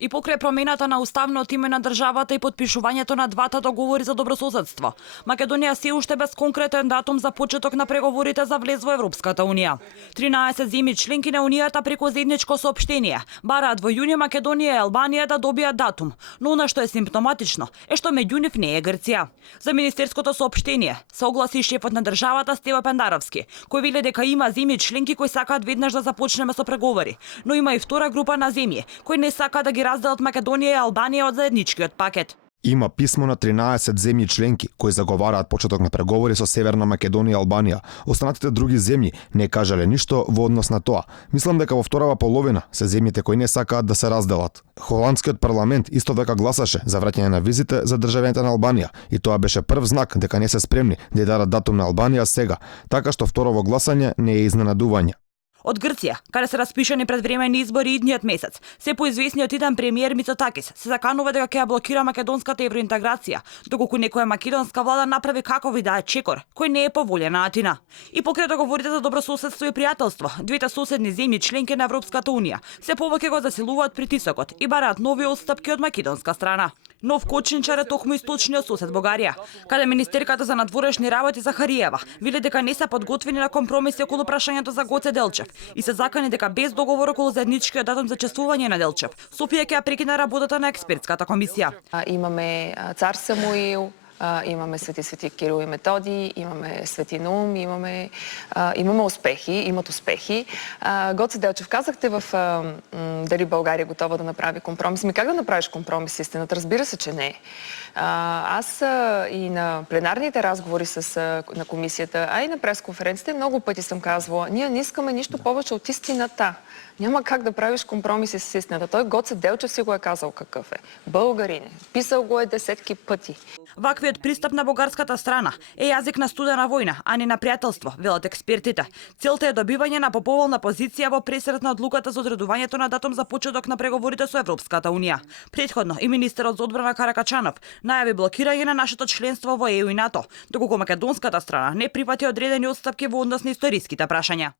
И покрај промената на уставното име на државата и потпишувањето на двата договори за добрососедство, Македонија се уште без конкретен датум за почеток на преговорите за влез во Европската унија. 13 земји членки на унијата преку заедничко соопштение бараат во јуни Македонија и Албанија да добијат датум, но она што е симптоматично е што меѓу нив не е Грција. За министерското соопштение се огласи шефот на државата Стево Пендаровски, кој вели дека има земји членки кои сакаат веднаш да започнеме со преговори, но има и втора група на земји кои не сакаат да ги разделат Македонија и Албанија од заедничкиот пакет. Има писмо на 13 земји членки кои заговараат почеток на преговори со Северна Македонија и Албанија. Останатите други земји не кажале ништо во однос на тоа. Мислам дека во вторава половина се земјите кои не сакаат да се разделат. Холандскиот парламент исто така гласаше за враќање на визите за државјаните на Албанија и тоа беше прв знак дека не се спремни да дадат датум на Албанија сега, така што второво гласање не е изненадување. Од Грција, каде се распишани предвремени избори идниот месец, се поизвестниот иден премиер Мицотакис се заканува дека ќе ја блокира македонската евроинтеграција, доколку некоја македонска влада направи каков и да е чекор, кој не е по волја на Атина. И покрај договорите за добрососедство и пријателство, двете соседни земји членки на Европската унија се повеќе го засилуваат притисокот и бараат нови отстапки од македонска страна. Нов кочничар е токму источниот сосед Бугарија, каде министерката за надворешни работи Захариева вели дека не се подготвени на компромиси околу прашањето за Гоце Делчев и се закани дека без договор околу заедничкиот датум за чествување на Делчев, Софија ќе ја прекине работата на експертската комисија. Имаме цар Самуил, имаме свети Кирил и Методи, имаме свети Наум, имаме успехи, имат успехи. Гоце Делчев, казахте дали България е готова да направи компромис. Как да направиш компромис истината? Разбира се, че не е. Аз и на пленарните разговори на комисията, а и на пресконференцията много пъти съм казвала, ние не искаме нищо повече от истината. Няма как да правиш компромиси с истината. Той Гоце Делчев си го е казал какъв е. Българин е. Писал го е десетки пъти. Ваквиот пристап на бугарската страна е јазик на студена војна, а не на пријателство, велат експертите. Целта е добивање на поповолна позиција во пресред на одлуката за одредувањето на датум за почеток на преговорите со Европската унија. Претходно и министерот за одбрана Каракачанов најави блокирање на нашето членство во ЕУ и НАТО, доколку македонската страна не прифати одредени отстапки во однос на историските прашања.